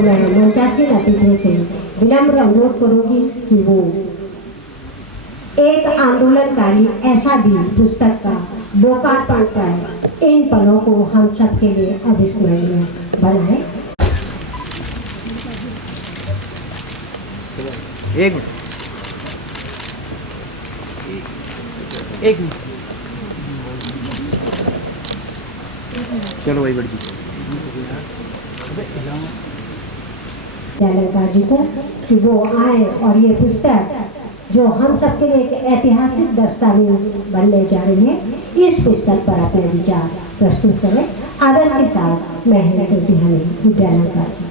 तो मैं मंचासीन अतिथियों से विनम्र अनुरोध करूंगी कि वो एक आंदोलनकारी ऐसा भी पुस्तक का लोकार्पण कर इन पलों को हम सबके लिए अविस्मरणीय बनाए। एक मिनट चलो वही बढ़ दयालंकार जी को कि वो आए और ये पुस्तक जो हम सबके लिए एक ऐतिहासिक दस्तावेज बनने जा रही है, इस पुस्तक पर अपने विचार प्रस्तुत करें। आदर के साथ मैं कहती हूँ दयालंकार जी।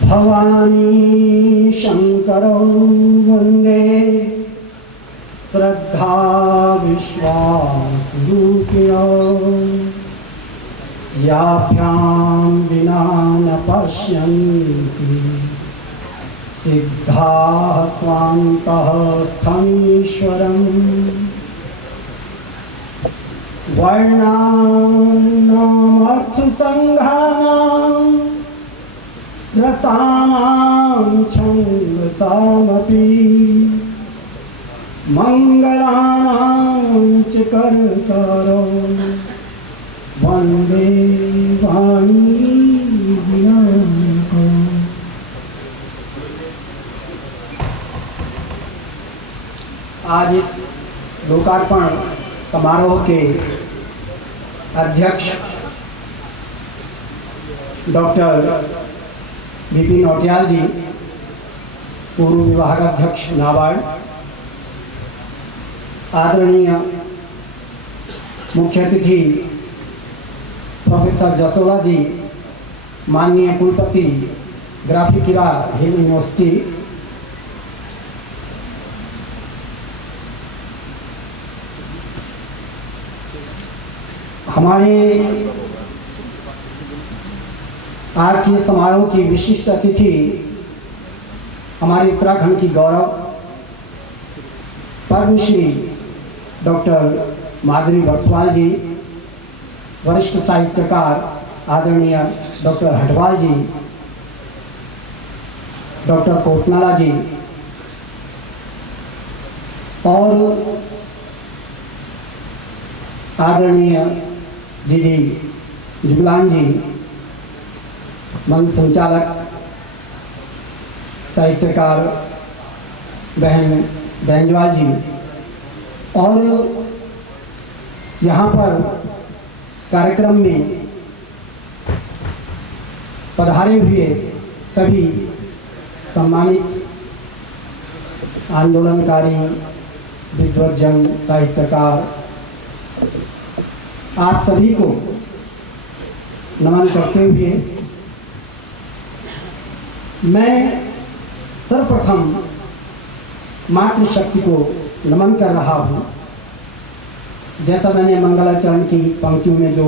भवानी शंकरो वंदे श्रद्धा विश्वास रूपिणो याभ्यां विना न पश्यन्ति सिद्धाः स्वान्तः स्थमीश्वरम् वर्णानामर्थसङ्घानां रसानां छन्दसामपि मंगलानां च कर्तारो वन्दे वाणी विनायकम्। आज इस लोकार्पण समारोह के अध्यक्ष डॉक्टर विपिन नौटियाल जी, पूर्व विभागाध्यक्ष नाबार्ड, आदरणीय मुख्य अतिथि प्रोफेसर जसोला जी, माननीय कुलपति ग्राफिकिरा हिल यूनिवर्सिटी, हमारे आज के समारोह की विशिष्ट अतिथि हमारे उत्तराखंड की गौरव पद्मश्री डॉक्टर माधुरी बरसवाल जी, वरिष्ठ साहित्यकार आदरणीय डॉक्टर हटवाल जी, डॉक्टर कोटनाला जी और आदरणीय दीदी जुगलान जी, मंच संचालक साहित्यकार बहन बैंजवाल जी और यहाँ पर कार्यक्रम में पधारे हुए सभी सम्मानित आंदोलनकारी विद्वज्जन साहित्यकार, आप सभी को नमन करते हुए मैं सर्वप्रथम मातृशक्ति को नमन कर रहा हूँ। जैसा मैंने मंगलाचरण की पंक्तियों में जो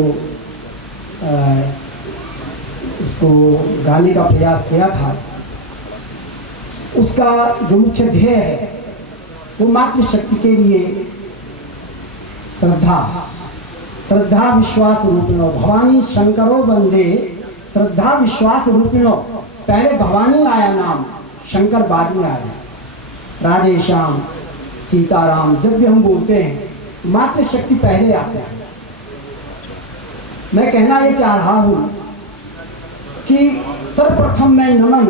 उसको गाने का प्रयास किया था, उसका जो मुख्य ध्येय है वो मातृशक्ति के लिए श्रद्धा विश्वास रूपिणो भवानी शंकरो वंदे श्रद्धा विश्वास रूपिणो। पहले भवानी आया नाम, शंकर बाद में आया। राधे श्याम सीताराम जब भी हम बोलते हैं मातृशक्ति पहले आते हैं। मैं कहना ये चाह रहा हूं कि सर्वप्रथम मैं नमन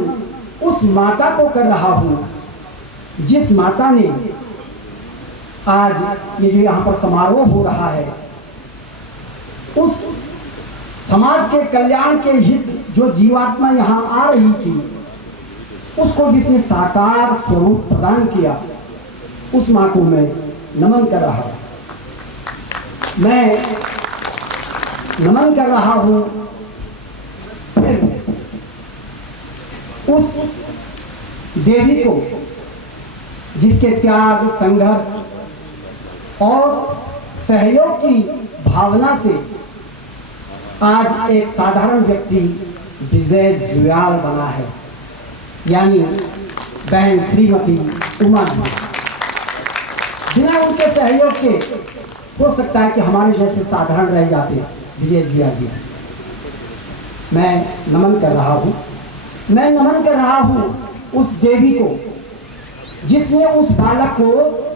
उस माता को कर रहा हूं जिस माता ने आज ये जो यहाँ पर समारोह हो रहा है, उस समाज के कल्याण के हित जो जीवात्मा यहाँ आ रही थी, उसको जिसने साकार स्वरूप प्रदान किया, उस माँ को मैं नमन कर रहा हूँ। मैं नमन कर रहा हूँ फिर उस देवी को जिसके त्याग, संघर्ष और सहयोग की भावना से आज एक साधारण व्यक्ति विजय जुयाल बना है, यानी बहन श्रीमती उमा जी। बिना उनके सहयोग के हो सकता है कि हमारे जैसे साधारण रह जाते विजय जुयाल जी। मैं नमन कर रहा हूँ, मैं नमन कर रहा हूँ उस देवी को जिसने उस बालक को,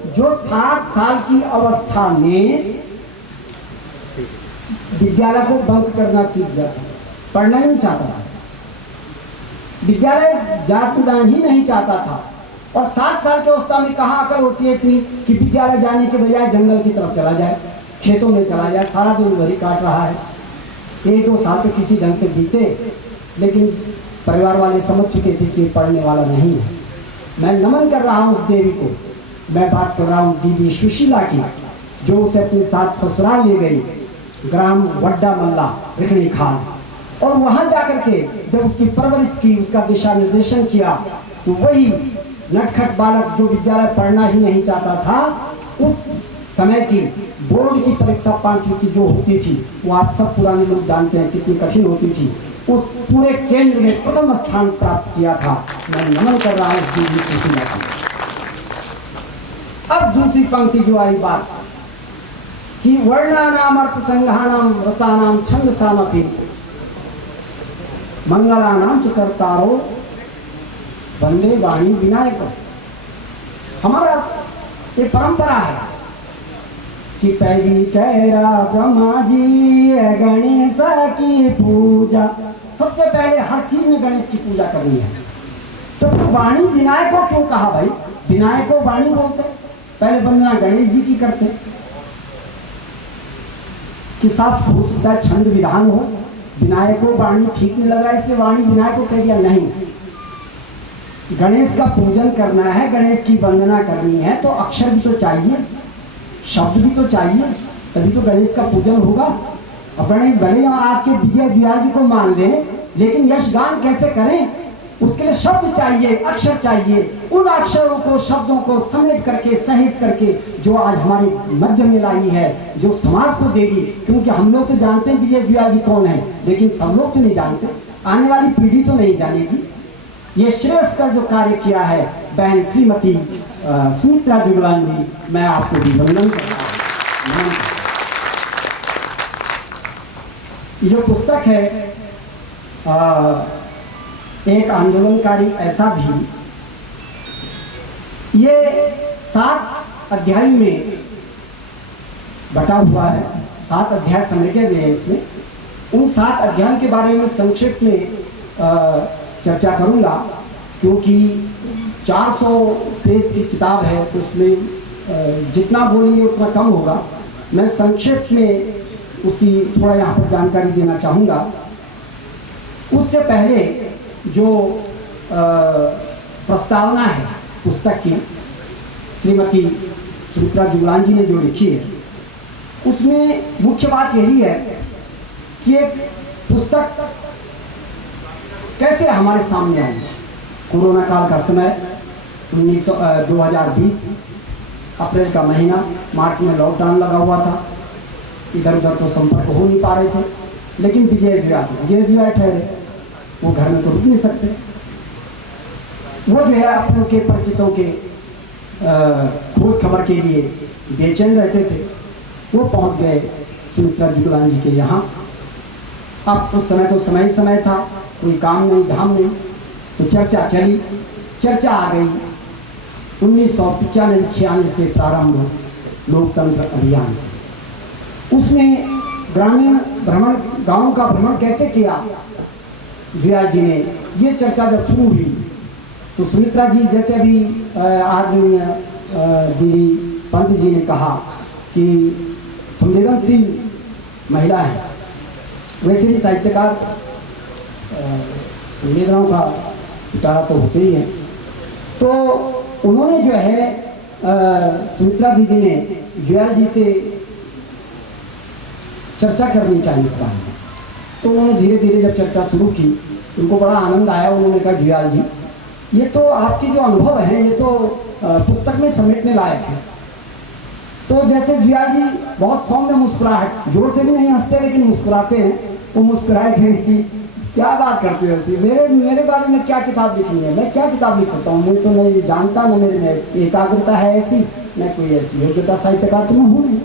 जो 7 साल की अवस्था में विद्यालय को बंक करना सीख गया था, पढ़ना ही नहीं चाहता था, विद्यालय जाना ही नहीं चाहता था, और 7 साल की अवस्था में कहाँ अकल होती है थी कि विद्यालय जाने के बजाय जंगल की तरफ चला जाए, खेतों में चला जाए, सारा दिन वही काट रहा है। 1-2 साल तो किसी ढंग से बीते, लेकिन परिवार वाले समझ चुके थे कि पढ़ने वाला नहीं है। मैं नमन कर रहा हूँ उस देवी को। मैं बात कर रहा हूँ दीदी सुशीला की, जो उसे अपने साथ ससुराल ले गई, ग्राम वड्डा मल्ला रिखणी खान, और वहां जाकर के जब उसकी परवरिश की, उसका दिशा निर्देशन किया, तो वही नटखट बालक जो विद्यालय पढ़ना ही नहीं चाहता था, उस समय की बोर्ड की परीक्षा 5वीं की जो होती थी, वो आप सब पुराने लोग जानते हैं कितनी कठिन होती थी, उस पूरे केंद्र में प्रथम स्थान प्राप्त किया था। मैं नमन कर रहा हूँ दीदी सुशीला की। अब दूसरी पंक्ति जो आई बात कि वर्णानाम अर्थ संघानाम रसानाम छंदसामपि मंगलानाम च कर्तारो वंदे वाणी विनायक। हमारा ये परंपरा है कि पहली कैरा ब्रह्मा जी गणेश की पूजा, सबसे पहले हर चीज में गणेश की पूजा करनी है। तो वाणी विनायक को क्यों कहा भाई? विनायक को वाणी बोलते, पहले वंदना गणेश जी की करते, कि साफ हो सकता है छंद विधान हो, विनायक को वाणी ठीक नहीं लगा इसलिए वाणी विनायक को कह दिया। नहीं, गणेश का पूजन करना है, गणेश की वंदना करनी है, तो अक्षर भी तो चाहिए, शब्द भी तो चाहिए, तभी तो गणेश का पूजन होगा। अब गणेश भले हम आपके विजय जुयाल जी को मान लें, लेकिन यशगान कैसे करें? उसके लिए शब्द चाहिए, अक्षर चाहिए। उन अक्षरों को, शब्दों को समेट करके, सहेज करके जो आज हमारे मध्य में लाई है, जो समाज को देगी, क्योंकि हम लोग तो जानते हैं विजय जुयाल जी कौन है, लेकिन सब लोग तो नहीं जानते, आने वाली पीढ़ी तो नहीं जानेगी। ये श्रेष्ठ जो कार्य किया है बहन श्रीमती सुमित्रा जुगलान जी, मैं आपको भी वंदन करता हूँ। ये जो पुस्तक है एक आंदोलनकारी ऐसा भी, ये 7 अध्याय में बटा हुआ है, 7 अध्याय समेटे हुए हैं इसमें। उन 7 अध्यायों के बारे में संक्षेप में चर्चा करूंगा, क्योंकि 400 पेज की किताब है, तो उसमें जितना बोलेंगे उतना कम होगा। मैं संक्षेप में उसकी थोड़ा यहाँ पर जानकारी देना चाहूँगा। उससे पहले जो प्रस्तावना है पुस्तक की, श्रीमती सुमित्रा जुगलान जी ने जो लिखी है, उसमें मुख्य बात यही है कि एक पुस्तक कैसे हमारे सामने आई। कोरोना काल का समय 2020 अप्रैल का महीना, मार्च में लॉकडाउन लगा हुआ था, इधर उधर तो संपर्क हो नहीं पा रहे थे, लेकिन विजय जुयाल ठहरे, वो घर में तो रुक नहीं सकते। वो जो है अपनों के परिचितों के खोज खबर के लिए बेचैन रहते थे। वो पहुंच गए सुमित्रा जुगलान जी के यहाँ। अब उस समय तो समय था, कोई काम नहीं धाम नहीं, तो चर्चा चली, चर्चा आ गई 1995-96 से प्रारंभ लोकतंत्र अभियान। उसमें ग्रामीण भ्रमण, गांव का भ्रमण कैसे किया जुयाल जी ने, ये चर्चा जब शुरू हुई तो सुमित्रा जी, जैसे अभी आदरणीय दीदी पंत जी ने कहा कि संवेदनशील महिला है, वैसे भी साहित्यकार संवेदनाओं का उतारा तो होते ही है। तो उन्होंने जो है सुमित्रा दीदी ने जुयाल जी से चर्चा करनी चाहिए इस बारे में। तो उन्होंने धीरे धीरे जब चर्चा शुरू की, उनको बड़ा आनंद आया। उन्होंने कहा जुयाल जी, ये तो आपके जो अनुभव हैं, ये तो पुस्तक में समेटने लायक है। तो जैसे जुयाल जी बहुत सौम्य मुस्कुराहट, जोर से भी नहीं हंसते लेकिन मुस्कुराते हैं, वो मुस्कुराए थे कि क्या बात करते हो ऐसी? मेरे मेरे बारे में क्या किताब लिखनी है? मैं क्या किताब लिख सकता हूँ? मुझे तो नहीं जानता, न मेरे में एकाग्रता है ऐसी, न कोई ऐसी योग्यता साहित्यकार तो मैं हूँ नहीं।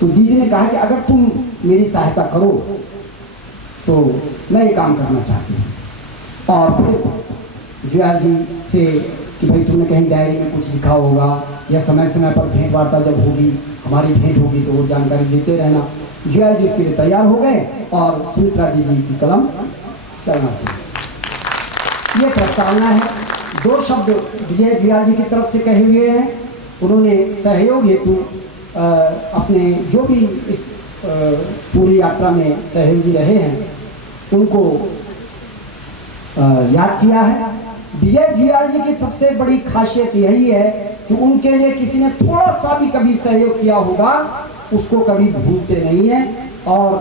तो दीदी ने कहा कि अगर तुम मेरी सहायता करो तो मैं ये काम करना चाहती हूँ। और फिर जुयाल जी से कि भाई तुमने कहीं डायरी में कुछ लिखा होगा या समय समय पर भेंट वार्ता जब होगी, हमारी भेंट होगी तो वो जानकारी देते रहना। जुयाल जी उसके लिए तैयार हो गए और सुमित्रा दीदी की कलम चलना चाहिए। ये प्रस्तावना है। 2 शब्द विजय जुयाल जी की तरफ से कहे हुए हैं। उन्होंने सहयोग हेतु अपने जो भी इस पूरी यात्रा में सहयोगी रहे हैं उनको याद किया है। विजय जुयाल जी की सबसे बड़ी खासियत यही है कि उनके लिए किसी ने थोड़ा सा भी कभी सहयोग किया होगा उसको कभी भूलते नहीं हैं और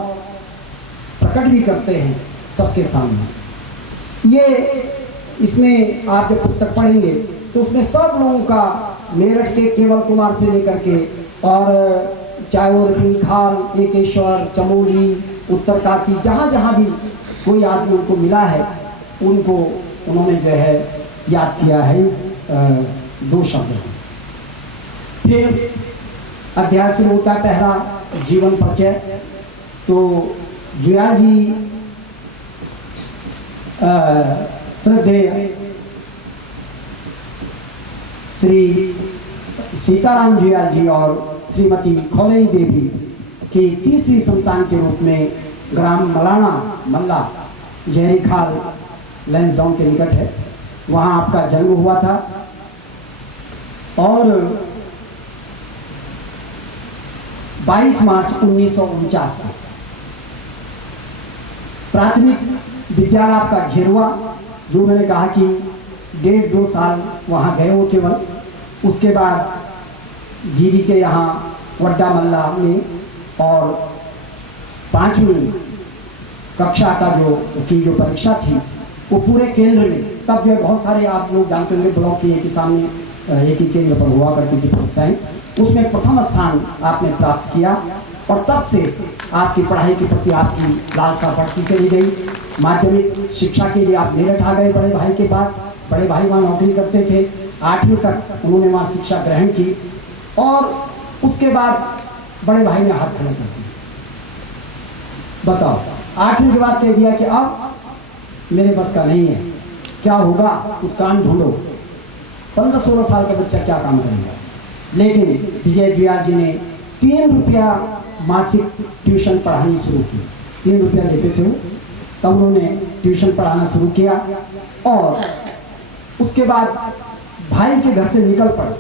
प्रकट भी करते हैं सबके सामने। ये इसमें आप जब पुस्तक पढ़ेंगे तो उसमें सब लोगों का, मेरठ के केवल कुमार से लेकर के और चाहे वो रजनीखाल, एकेश्वर, चमोली, उत्तरकाशी, जहाँ जहाँ भी कोई आदमी उनको मिला है उनको उन्होंने जो है याद किया है इस 2 शब्द में। फिर अध्याय शुरू होता है पहला जीवन परिचय। तो जुयाल जी श्रद्धेय श्री सीताराम जुयाल जी और श्रीमती खौलई देवी की तीसरी संतान के रूप में ग्राम मलाना मल्ला जहरीखाल लैंसडाउन के निकट है, वहाँ आपका जन्म हुआ था। और 22 मार्च 1949 को प्राथमिक विद्यालय आपका घेरुआ, जो मैंने कहा कि 1.5-2 साल वहाँ गए वो केवल। उसके बाद दीदी के यहाँ वड्डा मल्ला में और 5वीं कक्षा का जो परीक्षा थी वो पूरे केंद्र में, तब जो है बहुत सारे आप लोग जानते होंगे ब्लॉक की एक ही सामने एक ही केंद्र पर हुआ करती थी परीक्षाएं, उसमें प्रथम स्थान आपने प्राप्त किया। और तब से आपकी पढ़ाई के प्रति आपकी लालसा बढ़ती चली गई। माध्यमिक शिक्षा के लिए आप मेरठ आ गए बड़े भाई के पास। बड़े भाई वहाँ नौकरी करते थे। 8वीं तक उन्होंने वहाँ शिक्षा ग्रहण की और उसके बाद बड़े भाई ने हाथ खड़ा कर दिया। बताओ, 8वीं के बाद कह दिया कि अब मेरे बस का नहीं है, क्या होगा कुछ काम ढूंढो। 15-16 साल का बच्चा क्या काम करेगा। लेकिन विजय जुयाल जी ने 3 रुपया मासिक ट्यूशन पढ़ानी शुरू की। 3 रुपया लेते थे वो, तब उन्होंने ट्यूशन पढ़ाना शुरू किया। और उसके बाद भाई के घर से निकल पड़े।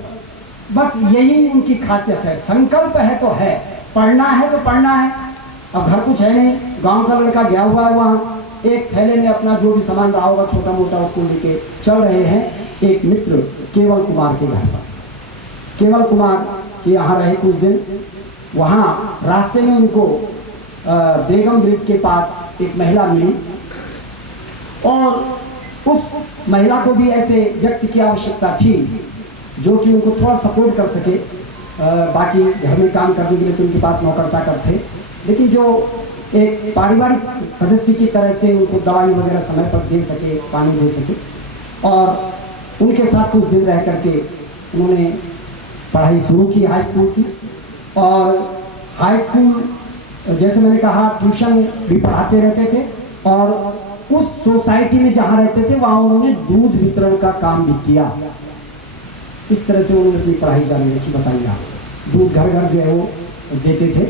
बस यही उनकी खासियत है। संकल्प है तो है, पढ़ना है तो पढ़ना है। अब घर कुछ है नहीं, गांव का लड़का गया हुआ है वहाँ, एक थैले में अपना जो भी सामान रहा होगा छोटा मोटा उसको लेके चल रहे हैं एक मित्र केवल कुमार के घर पर। केवल कुमार के यहाँ रहे कुछ दिन। वहाँ रास्ते में उनको बेगम ब्रिज के पास एक महिला मिली और उस महिला को भी ऐसे व्यक्ति की आवश्यकता थी जो कि उनको थोड़ा सपोर्ट कर सके। बाकी घर में काम करने के लिए तो उनके पास नौकर चाकर थे, लेकिन जो एक पारिवारिक सदस्य की तरह से उनको दवाई वगैरह समय पर दे सके, पानी दे सके। और उनके साथ कुछ दिन रह करके उन्होंने पढ़ाई शुरू की, हाई स्कूल की। और हाई स्कूल जैसे मैंने कहा ट्यूशन भी पढ़ाते रहते थे और उस सोसाइटी में जहाँ रहते थे वहाँ उन्होंने दूध वितरण का काम भी किया। इस तरह से उन्होंने अपनी पढ़ाई जारी रखी। बताइए आप, दूध घर घर जो है वो देते थे।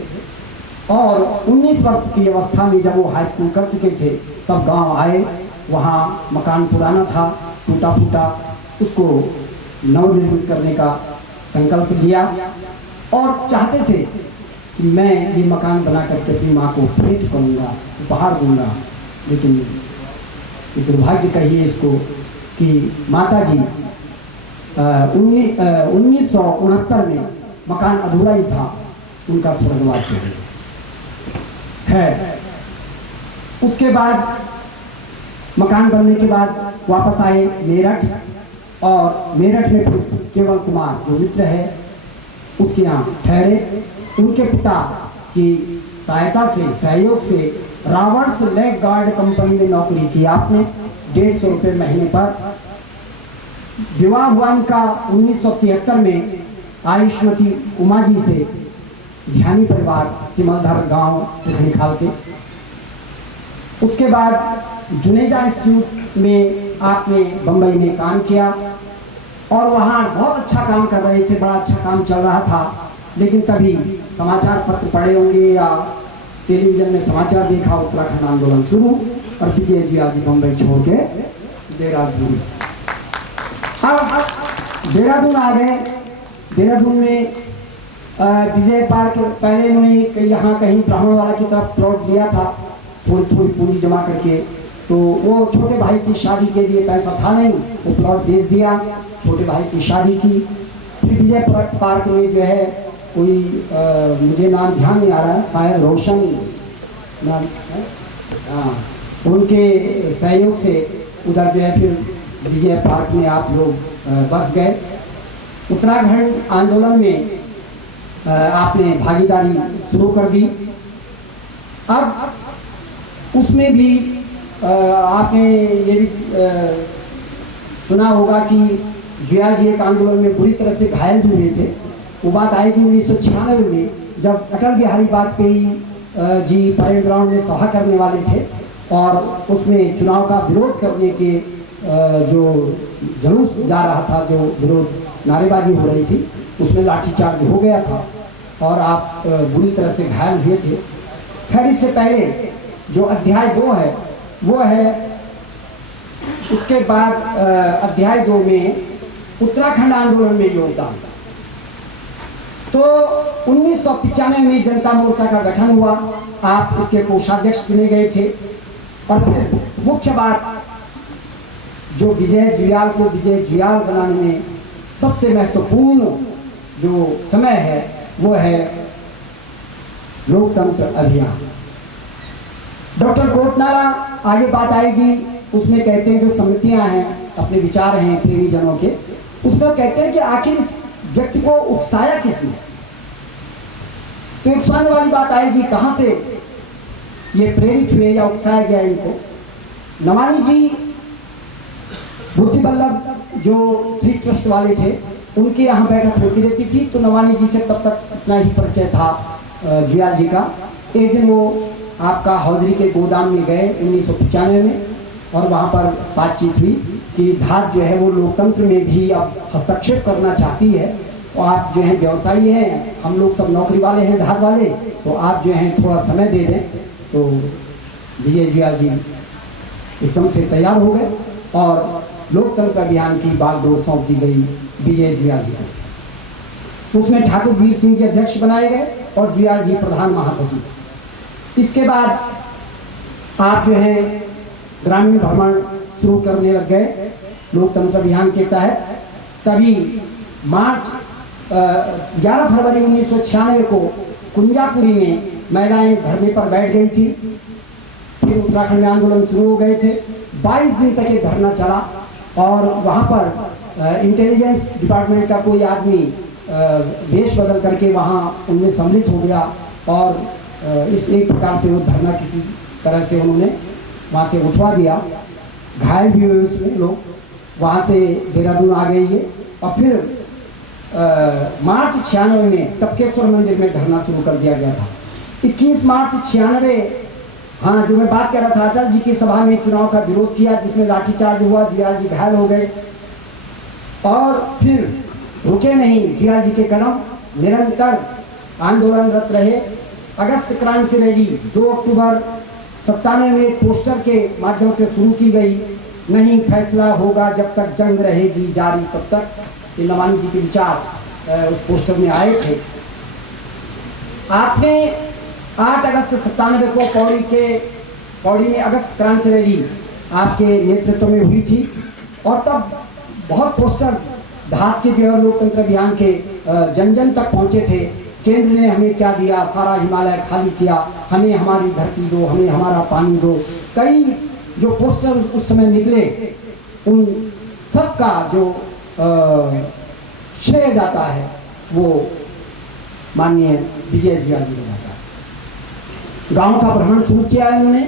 और 19 वर्ष की अवस्था में जब वो हाई स्कूल कर चुके थे तब गांव आए। वहाँ मकान पुराना था, टूटा फूटा, उसको नवनिर्मित करने का संकल्प लिया और चाहते थे कि मैं ये मकान बना करके अपनी माँ को भेंट करूँगा, उपहार दूंगा। लेकिन दुर्भाग्य कहिए इसको कि माता जी 1969 में मकान अधूरा ही था, उनका स्वर्गवास हो गया है। उसके बाद मकान बनने के बाद वापस आए मेरठ और मेरठ में फिर केवल कुमार जो मित्र है उसके यहाँ ठहरे। उनके पिता की सहायता से, सहयोग से रावण लेग गार्ड कंपनी में नौकरी की आपने 150 रुपये महीने पर। विवाह हुआ इनका 1973 में आयुष्मती उमा जी से, ध्यानी परिवार, सिमलधर गांव निखाल के। उसके बाद जुनेजा इंस्टीट्यूट में आपने बम्बई में काम किया और वहाँ बहुत अच्छा काम कर रहे थे, बड़ा अच्छा काम चल रहा था। लेकिन तभी समाचार पत्र पढ़े होंगे या टेलीविजन में समाचार देखा, उत्तराखंड आंदोलन शुरू और विजय जी आज बम्बई छोड़ के देहरादून। अब देहरादून आ गए। देहरादून में विजय पार्क पहले उन्होंने यहाँ कहीं ब्राह्मण वाला की तरफ प्लॉट लिया था, थोड़ी थोड़ी पूंजी जमा करके। तो वो छोटे भाई की शादी के लिए पैसा था नहीं, वो प्लॉट बेच दिया, छोटे भाई की शादी की। फिर विजय पार्क में जो है कोई मुझे नाम ध्यान नहीं आ रहा है, शायद रोशन नाम है, हाँ, उनके सहयोग से उधर जो है फिर विजय पार्क में आप लोग बस गए। उत्तराखंड आंदोलन में आपने भागीदारी शुरू कर दी। अब उसमें भी आपने ये भी सुना होगा कि जिया जी एक आंदोलन में बुरी तरह से घायल भी हुए थे। वो बात आएगी 1996 में, जब अटल बिहारी वाजपेयी जी परेड ग्राउंड में सभा करने वाले थे और उसमें चुनाव का विरोध करने के जो जुलूस जा रहा था, जो विरोध नारेबाजी हो रही थी, उसमें लाठीचार्ज हो गया था और आप बुरी तरह से घायल हुए थे। खैर, इससे पहले जो अध्याय 2 है वो है, उसके बाद अध्याय 2 में उत्तराखंड आंदोलन में योगदान। तो 1995 में जनता मोर्चा का गठन हुआ, आप उसके कोषाध्यक्ष चुने गए थे। और फिर मुख्य बात, जो विजय जुयाल को विजय जुयाल बनाने में सबसे महत्वपूर्ण जो समय है वो है लोकतंत्र अभियान। डॉक्टर कोटनारा, आगे बात आएगी, उसमें कहते हैं जो समितियां हैं, अपने विचार हैं प्रेमी जनों के, उसमें कहते हैं कि आखिर इस व्यक्ति को उकसाया किसने। तो उकसाने वाली बात आएगी, कहां से ये प्रेरित हुए या उकसाया गया इनको। नवानी जी बुद्धि वल्लभ जो श्री ट्रस्ट वाले थे, उनके यहाँ बैठक होती रहती थी। तो नवानी जी से तब तक इतना ही परिचय था जुयाल जी का। एक दिन वो आपका हौजरी के गोदाम में गए 1995 में और वहाँ पर बातचीत हुई कि धात जो है वो लोकतंत्र में भी अब हस्तक्षेप करना चाहती है, तो आप जो है व्यवसायी हैं, हम लोग सब नौकरी वाले हैं धात वाले, तो आप जो है थोड़ा समय दे दें। तो विजय जुयाल जी एकदम से तैयार हो गए और लोकतंत्र अभियान की बागडोर सौंप दी गई विजय जुयाल जी को। उसमें ठाकुर वीर सिंह जी अध्यक्ष बनाए गए और जुयाल जी प्रधान महासचिव। इसके बाद आप जो है ग्रामीण भ्रमण शुरू करने लग गए लोकतंत्र अभियान के तहत। तभी मार्च 11 फरवरी 1996 को कुंजापुरी में महिलाएं धरने पर बैठ गई थी। फिर उत्तराखंड में आंदोलन शुरू हो गए थे। 22 दिन तक ये धरना चला और वहाँ पर इंटेलिजेंस डिपार्टमेंट का कोई आदमी वेश बदल करके वहाँ उनमें सम्मिलित हो गया और इस एक प्रकार से वो धरना किसी तरह से उन्होंने वहाँ से उठवा दिया। घायल भी हुए उसमें लोग। वहाँ से देहरादून आ गई है और फिर मार्च 96 में टपकेश्वर मंदिर में धरना शुरू कर दिया गया था। 21 मार्च 96, हाँ, जो मैं बात कर रहा था, अटल जी की सभा में चुनाव का विरोध किया जिसमें लाठीचार्ज हुआ, जुयाल जी घायल हो गए और फिर रुके नहीं जुयाल जी के कदम, निरंतर आंदोलनरत रहे। अगस्त क्रांति रैली 2 अक्टूबर 97 में पोस्टर के माध्यम से शुरू की गई। नहीं फैसला होगा जब तक जंग रहेगी जारी तब तक, ये नवानी जी के विचार उस पोस्टर में आए थे। आपने 8 अगस्त 97 को पौड़ी में अगस्त क्रांति रैली आपके नेतृत्व में हुई थी और तब बहुत पोस्टर धात के जो लोकतंत्र अभियान के जन जन तक पहुंचे थे। केंद्र ने हमें क्या दिया, सारा हिमालय खाली किया, हमें हमारी धरती दो, हमें हमारा पानी दो। कई जो पोस्टर उस समय निकले, उन सब का जो श्रेय जाता है वो माननीय विजय जुयाल जी को जाता है। गांव का भ्रमण शुरू किया इन्होंने।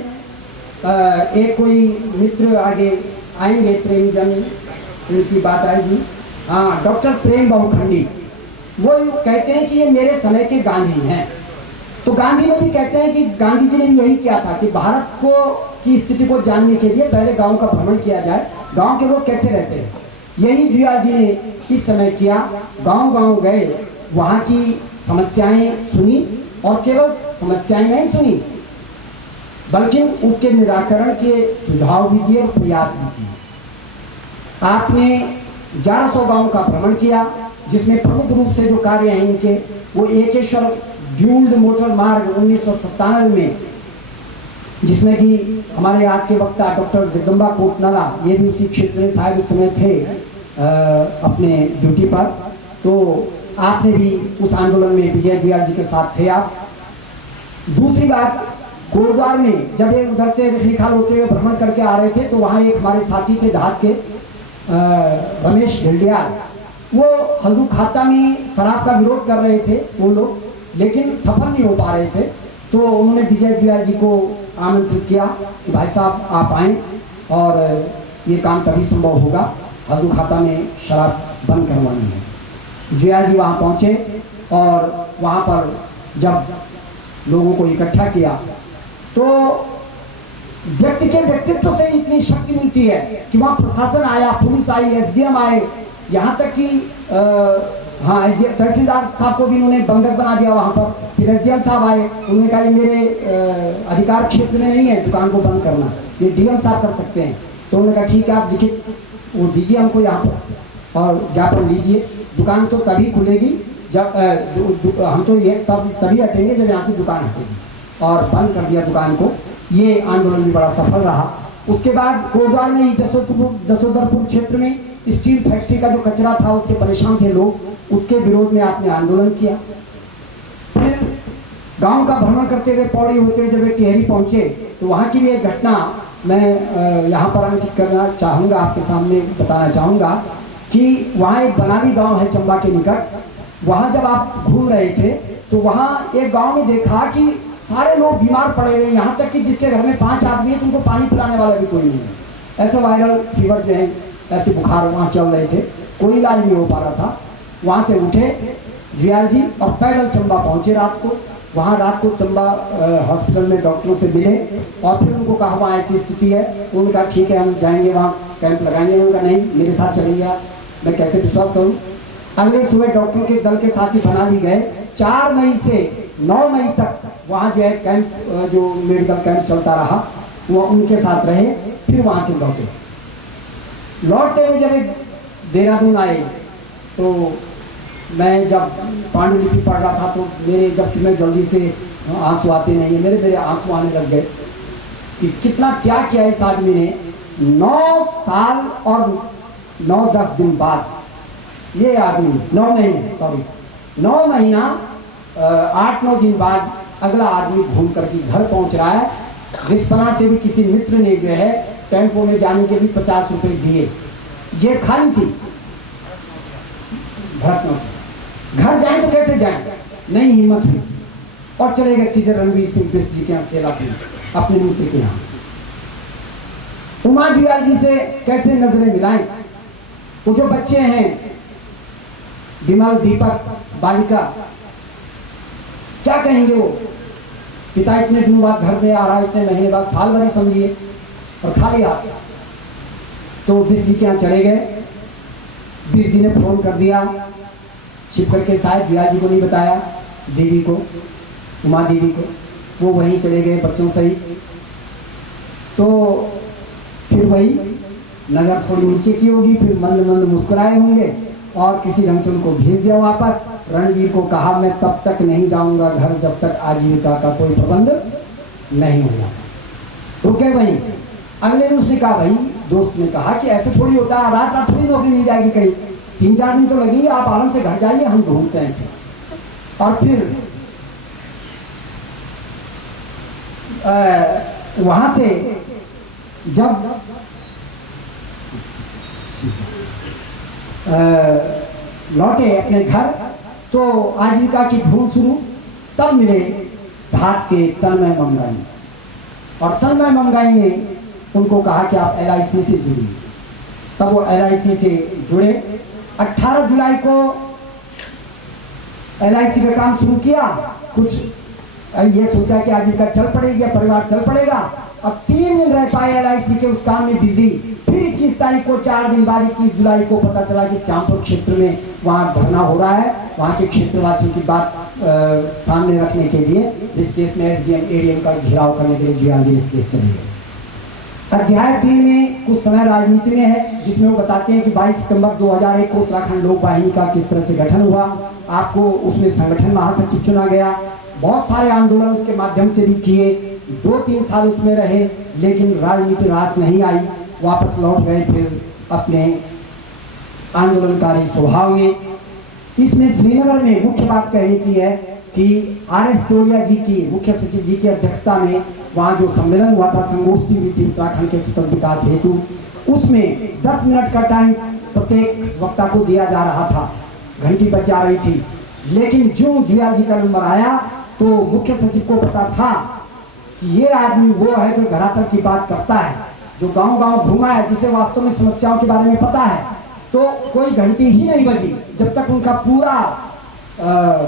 एक कोई मित्र आगे आएंगे, प्रेम जन, उनकी बात आएगी। हाँ, डॉक्टर प्रेम बहुखंडी, वो कहते हैं कि ये मेरे समय के गांधी हैं। तो गांधी ने भी कहते हैं कि गांधी जी ने भी यही किया था कि भारत को की स्थिति को जानने के लिए पहले गांव का भ्रमण किया जाए, गांव के लोग कैसे रहते हैं। यही जुयाल जी ने इस समय किया, गांव-गांव गए, वहाँ की समस्याएं सुनी और केवल समस्याएं नहीं सुनी बल्कि उसके निराकरण के सुझाव भी दिए और प्रयास भी किए। आपने 1100 गांव का भ्रमण किया, जिसमें प्रमुख रूप से जो कार्य हैं इनके, वो एकेश्वर ड्यूल्ड मोटर मार्ग 1997 में, जिसमें कि हमारे आज के वक्ता डॉक्टर जगदम्बा कोटनाला, ये भी उसी क्षेत्र में शायद उस समय थे अपने ड्यूटी पर। तो आपने भी उस आंदोलन में विजय जुयाल जी के साथ थे आप। दूसरी बात, गोरद्वार में जब ये उधर से रखनीखाल होते हुए भ्रमण करके आ रहे थे, तो वहाँ एक हमारे साथी थे देहात के, रमेश ढिल्डियाल, वो हल्दू खाता में शराब का विरोध कर रहे थे वो लोग, लेकिन सफल नहीं हो पा रहे थे। तो उन्होंने विजय जुयाल जी को आमंत्रित किया कि भाई साहब आप आएँ और ये काम तभी संभव होगा, हल्दू खाता में शराब बंद करवानी है। जुयाल जी वहाँ पहुँचे और वहाँ पर जब लोगों को इकट्ठा किया तो व्यक्ति के व्यक्तित्व से इतनी शक्ति मिलती है कि वहाँ प्रशासन आया, पुलिस आई, एसडीएम आए, यहाँ तक कि हाँ, एसडीएम तहसीलदार साहब को भी उन्होंने बंधक बना दिया वहाँ पर। फिर एसडीएम साहब आए, उन्होंने कहा ये मेरे अधिकार क्षेत्र में नहीं है दुकान को बंद करना, ये डीएम साहब कर सकते हैं। तो उन्होंने कहा ठीक है, आप लिखित वो दीजिए हमको यहाँ पर और ज्ञापन लीजिए। दुकान तो तभी खुलेगी जब हम तो ये तभी हटेंगे जब यहाँ से दुकान हटेगी, और बंद कर दिया दुकान को। ये आंदोलन भी बड़ा सफल रहा। उसके बाद कोटद्वार में ही जसोदरपुर क्षेत्र में स्टील फैक्ट्री का जो कचरा था उससे परेशान थे लोग, उसके विरोध में आपने आंदोलन किया। फिर गांव का भ्रमण करते हुए पौड़ी होते हुए जब टिहरी पहुंचे तो वहाँ की भी एक घटना मैं यहाँ पर अंकित करना चाहूँगा, आपके सामने बताना चाहूँगा कि वहाँ एक बनारी गाँव है चंबा के निकट। वहाँ जब आप घूम रहे थे तो वहाँ एक गांव में देखा कि सारे लोग बीमार पड़े हुए, यहाँ तक कि जिसके घर में 5 आदमी है तो उनको पानी पिलाने वाला भी कोई नहीं है। ऐसे वायरल फीवर जो है, ऐसे बुखार वहाँ चल रहे थे, कोई इलाज नहीं हो पा रहा था। वहाँ से उठे जुयाल जी और पैदल चंबा पहुँचे रात को। वहाँ रात को चंबा हॉस्पिटल में डॉक्टरों से मिले और फिर उनको कहा वहाँ ऐसी स्थिति है। उन्होंने कहा ठीक है हम जाएंगे, वहाँ कैंप लगाएंगे। उन्होंने कहा नहीं, मेरे साथ चलेंगे आप, मैं कैसे विश्वास करूँ। अगले सुबह डॉक्टरों के दल के साथ ही बना ली गए। 4 मई से 9 मई तक वहाँ जो है कैंप, जो मेडिकल कैंप चलता रहा, वो उनके साथ रहे। फिर वहाँ से लौटते हुए जब देहरादून आए तो मैं जब पांडुलिपि पढ़ रहा था तो मेरे, जबकि मैं जल्दी से आंसू आते नहीं है, मेरे आंसू आने लग गए कि कितना त्याग किया इस आदमी ने। 9 साल और 9-10 दिन बाद ये आदमी 9 महीना 8-9 दिन बाद अगला आदमी घूम करके घर पहुंच रहा है। रिस्पना से भी किसी मित्र ने जो है टेम्पो में जाने के भी 50 रुपए दिए। जेब खाली थी, घर जाए तो कैसे जाए, नहीं हिम्मत हुई और चले गए सीधे रणवीर सिंह बिष्ट जी के यहाँ सेलापुर, अपने मित्र के यहाँ। उमा जुयाल जी से कैसे नजरें मिलाएं। वो जो बच्चे हैं विमल, दीपक, बालिका, क्या कहेंगे वो। पिता इतने दिनों बाद घर में आ रहा है, इतने महीने बाद, साल भर समझिए, और खा लिया। तो बिष्ट जी के यहाँ चले गए। बिष्ट जी ने फोन कर दिया, छिप करके, शायद जुयाल जी को नहीं बताया, दीदी को, उमा दीदी को। वो वहीं चले गए बच्चों सहित। तो फिर वही नजर थोड़ी नीचे की होगी, फिर मंद मंद मुस्कुराए होंगे और किसी ढंग से उनको भेज दिया वापस। रणवीर को कहा मैं तब तक नहीं जाऊंगा घर जब तक आजीविका का कोई प्रबंध नहीं हो जाता। रुके वहीं। अगले दिन उसने कहा, भाई दोस्त ने कहा कि ऐसे थोड़ी होता है, रात रात थोड़ी नौकरी मिल जाएगी, कहीं 3-4 दिन तो लगेंगे, आप आराम से घर जाइए, हम ढूंढते हैं। और फिर वहां से जब लौटे अपने घर तो आजीविका की ढूंढ शुरू, तब मिले धात के तन्मय मंगाई, और तन्मय मंगाई ने उनको कहा कि आप LIC से जुड़िए। तब वो LIC से जुड़े। 18 जुलाई को LIC का काम शुरू किया। कुछ ये सोचा कि आजीविका चल पड़ेगी, परिवार चल पड़ेगा, और 3 दिन रह पाए LIC के उस काम में बिजी। फिर 21 तारीख को 4 दिन बाद 21 जुलाई को पता चला कि श्यामपुर क्षेत्र में वहाँ धरना हो रहा है। वहाँ के क्षेत्रवासियों की बात सामने रखने के लिए ऋषिकेश में SDM ADM का घेराव करने के लिए जुयाजी ऋषिकेश चले गए। अध्याय 3 में कुछ समय राजनीति में है, जिसमें वो बताते हैं कि 22 सितंबर 2001 को उत्तराखंड लोक वाहिनी का किस तरह से गठन हुआ। आपको उसमें संगठन महासचिव चुना गया। बहुत सारे आंदोलन उसके माध्यम से भी किए। 2-3 साल उसमें रहे, लेकिन राजनीति रास नहीं आई। वापस लौट गए फिर अपने आंदोलनकारी स्वभाव में। इसमें श्रीनगर में मुख्य बात कहने की है कि RS टोलिया जी की, मुख्य सचिव जी की अध्यक्षता में वहाँ जो सम्मेलन हुआ था, संगोष्ठी हुई थी उत्तराखंड के स्वतंत्र विकास हेतु, उसमें 10 मिनट का टाइम प्रत्येक वक्ता को दिया जा रहा था। घंटी बज जा रही थी, लेकिन जो जुयाल जी का नंबर आया तो मुख्य सचिव को पता था कि ये आदमी वो है जो धरातल की बात करता है, जो गांव-गांव घूमा है, जिसे वास्तव में समस्याओं के बारे में पता है। तो कोई घंटी ही नहीं बजी जब तक उनका पूरा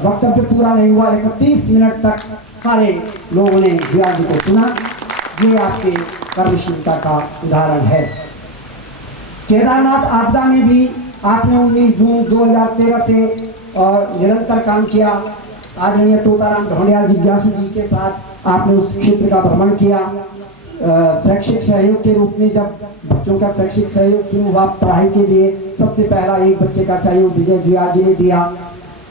वक्तव्य पूरा नहीं हुआ। 31 मिनट तक सारे लोगों ने जुयाल जी को सुना। ये आपके कर्मशीलता का उदाहरण है। केदारनाथ आपदा में भी आपने 19 जून 2013 से निरंतर काम किया। आदरणीय तोताराम ढोंडियाल जिज्ञासु जी के साथ आपने उस क्षेत्र का भ्रमण किया। शैक्षिक सहयोग के रूप में जब बच्चों का शैक्षिक सहयोग शुरू हुआ पढ़ाई के लिए, सबसे पहला एक बच्चे का सहयोग विजय जुयाल जी ने दिया,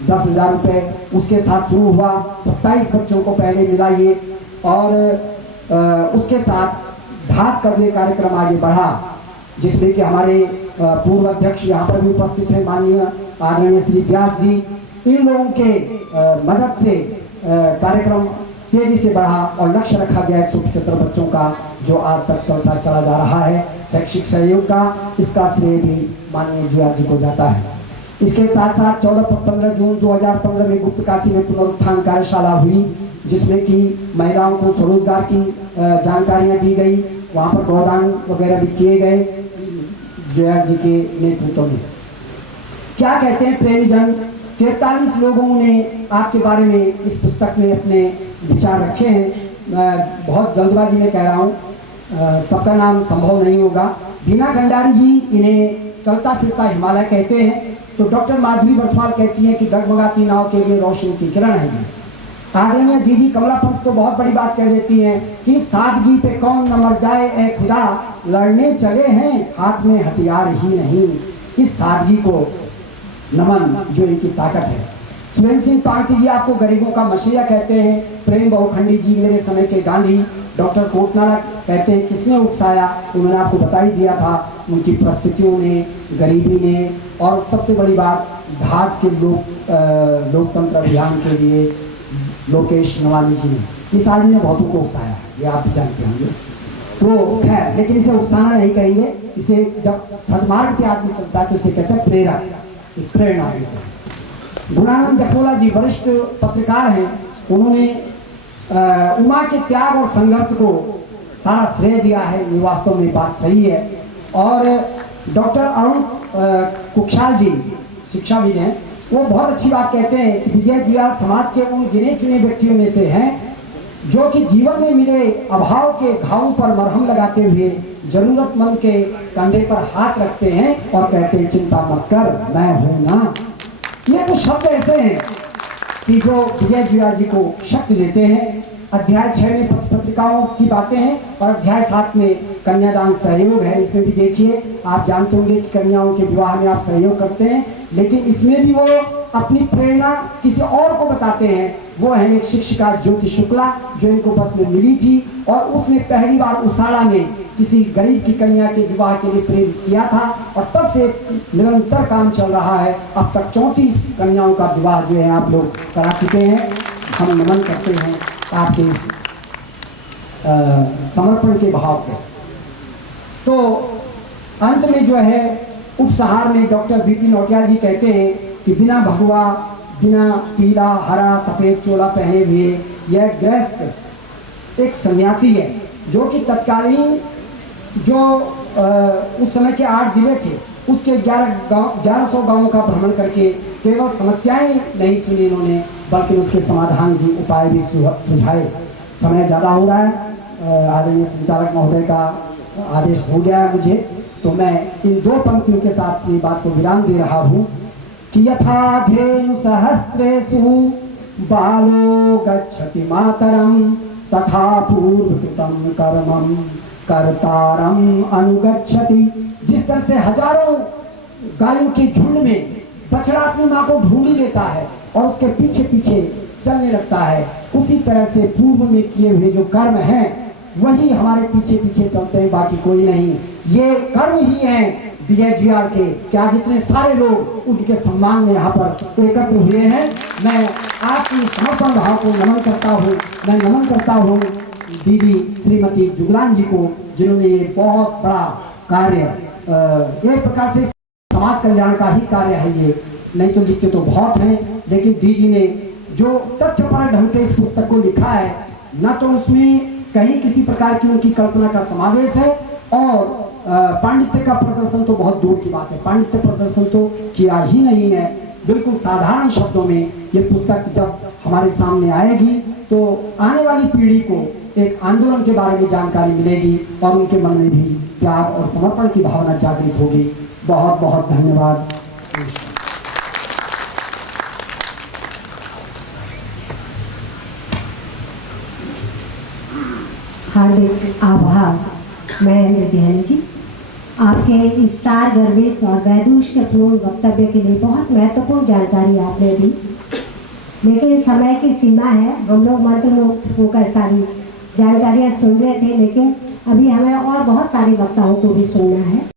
10,000 रुपये उसके साथ शुरू हुआ। 27 बच्चों को पहले मिला ये, और उसके साथ धात का जो कार्यक्रम आगे बढ़ा, जिसमें कि हमारे पूर्व अध्यक्ष यहाँ पर भी उपस्थित हैं, माननीय आदरणीय श्री व्यास जी। इन लोगों के मदद से कार्यक्रम तेजी से बढ़ा और लक्ष्य रखा गया 175 बच्चों का, जो आज तक चलता चला जा रहा है शैक्षिक सहयोग का। इसका श्रेय भी माननीय जुयाल जी को जाता है। इसके साथ साथ 14-15 जून 2015 में गुप्तकाशी में पुनरुत्थान कार्यशाला हुई, जिसमें कि महिलाओं को स्वरोजगार की जानकारियाँ दी गई। वहाँ पर गोदान वगैरह भी किए गए जुयाल जी के नेतृत्व में। क्या कहते हैं प्रेमीजन, 43 लोगों ने आपके बारे में इस पुस्तक में अपने विचार रखे हैं। मैं बहुत जल्दबाजी में कह रहा हूँ, सबका नाम संभव नहीं होगा। बीना भंडारी जी इन्हें चलता फिरता हिमालय कहते हैं, तो डॉक्टर माधुरी बर्थवाल कहती हैं कि डगमगाती नाव के लिए रोशनी की किरण है जी। आदरणीय दीदी कमला पंत तो बहुत बड़ी बात कह देती हैं कि सादगी पे कौन न मर जाए ए खुदा, लड़ने चले हैं हाथ में हथियार ही नहीं। इस सादगी को नमन जो इनकी ताकत है। सुरेंद्र सिंह पांटी जी आपको गरीबों का मसीहा कहते हैं। प्रेम बहुखंडी जी मेरे समय के गांधी। डॉक्टर कोटनाला कहते हैं किसने उकसाया, उन्होंने आपको बता ही दिया था, उनकी परिस्थितियों ने, गरीबी ने, और सबसे बड़ी बात धात के लोकतंत्र अभियान के लिए लोकेश नवानी जी ने। इस आदमी ने बहुतों को उकसाया, ये आप भी जानते होंगे। तो खैर, लेकिन इसे उकसाना नहीं कहेंगे, इसे जब सदमार्ग पे आदमी चलता है तो इसे कहते हैं प्रेरक, प्रेरणा देते हैं। गुणानंद जखोला जी वरिष्ठ पत्रकार हैं, उन्होंने उमा के त्याग और संघर्ष को सारा श्रेय दिया है। ये वास्तव में बात सही है। और डॉक्टर अरुण कुक्षाल जी शिक्षाविद हैं, वो बहुत अच्छी बात कहते हैं कि विजय जुयाल समाज के उन गिने चुने व्यक्तियों में से हैं जो कि जीवन में मिले अभाव के घावों पर मरहम लगाते हुए जरूरतमंद के कंधे पर हाथ रखते हैं और कहते हैं चिंता मत कर, मैं हूं ना। ये तो शब्द ऐसे हैं कि जो विजय जुयाल जी को शक्ति देते हैं। अध्याय 6 में पत्रिकाओं की बातें हैं और अध्याय 7 में कन्यादान सहयोग है। इसमें भी देखिए, आप जानते होंगे कि कन्याओं के विवाह में आप सहयोग करते हैं, लेकिन इसमें भी वो अपनी प्रेरणा किसी और को बताते हैं। वो है एक शिक्षिका ज्योति शुक्ला, जो इनको बस में मिली थी और उसने पहली बार उसाड़ा में किसी गरीब की कन्या के विवाह के लिए प्रेरित किया था, और तब से निरंतर काम चल रहा है। अब तक 34 कन्याओं का विवाह जो है आप लोग करा चुके हैं। हम नमन करते हैं आपके इस समर्पण के भाव पे। तो अंत में जो है उपसहार में डॉक्टर बीपी नौटियाल जी कहते हैं कि बिना भगवा, बिना पीला हरा सफेद चोला पहने हुए यह गृहस्थ एक सन्यासी है जो कि तत्कालीन जो उस समय के 8 जिले थे उसके 1100 गांवों का भ्रमण करके केवल समस्याएं नहीं सुनी इन्होंने, बल्कि उसके समाधान की उपाय भी सुझाए। समय ज़्यादा हो रहा है, आदरणीय संचालक महोदय का आदेश हो गया है मुझे, तो मैं इन 2 पंक्तियों के साथ अपनी बात को विराम दे रहा हूँ कि यथा धेनु सहस्रेषु बालो गच्छति मातरम तथा पूर्वकृतं कर्मं कर्तारम अनुगच्छति। जिस तरह से हजारों गायों के झुंड में बछड़ा अपनी माँ को ढूंढ ही लेता है और उसके पीछे पीछे चलने लगता है, उसी तरह से पूर्व में किए हुए जो कर्म हैं वही हमारे पीछे पीछे चलते हैं, बाकी कोई नहीं। ये कर्म ही हैं विजय जुयार के, क्या जितने सारे लोग उनके सम्मान में यहाँ पर एकत्र हुए हैं। मैं आपकी समर्पण भाव को नमन करता हूँ। मैं नमन करता हूँ दीदी श्रीमती जुगलान जी को, जिन्होंने ये बहुत बड़ा कार्य, एक प्रकार से समाज कल्याण का ही कार्य है ये, नहीं तो लिखते तो बहुत हैं, लेकिन दीदी ने जो तथ्यपरक ढंग से इस पुस्तक को लिखा है, न तो उसमें कहीं किसी प्रकार की उनकी कल्पना का समावेश है और पांडित्य का प्रदर्शन तो बहुत दूर की बात है, पांडित्य प्रदर्शन तो किया ही नहीं है। बिल्कुल साधारण शब्दों में ये पुस्तक जब हमारे सामने आएगी तो आने वाली पीढ़ी को एक आंदोलन के बारे में जानकारी मिलेगी और उनके मन में भी प्यार और समर्पण की भावना जागृत होगी। बहुत बहुत धन्यवाद। हार्दिक आभार महेंद्र बिहारी जी, आपके इस सारगर्भित और वैदुष्यपूर्ण वक्तव्य के लिए। बहुत महत्वपूर्ण जानकारी आपने दी, लेकिन समय की सीमा है, हम लोग मंत्रमुग्ध होकर सारी जानकारियाँ सुन रहे थे, लेकिन अभी हमें और बहुत सारे वक्ताओं को भी सुनना है।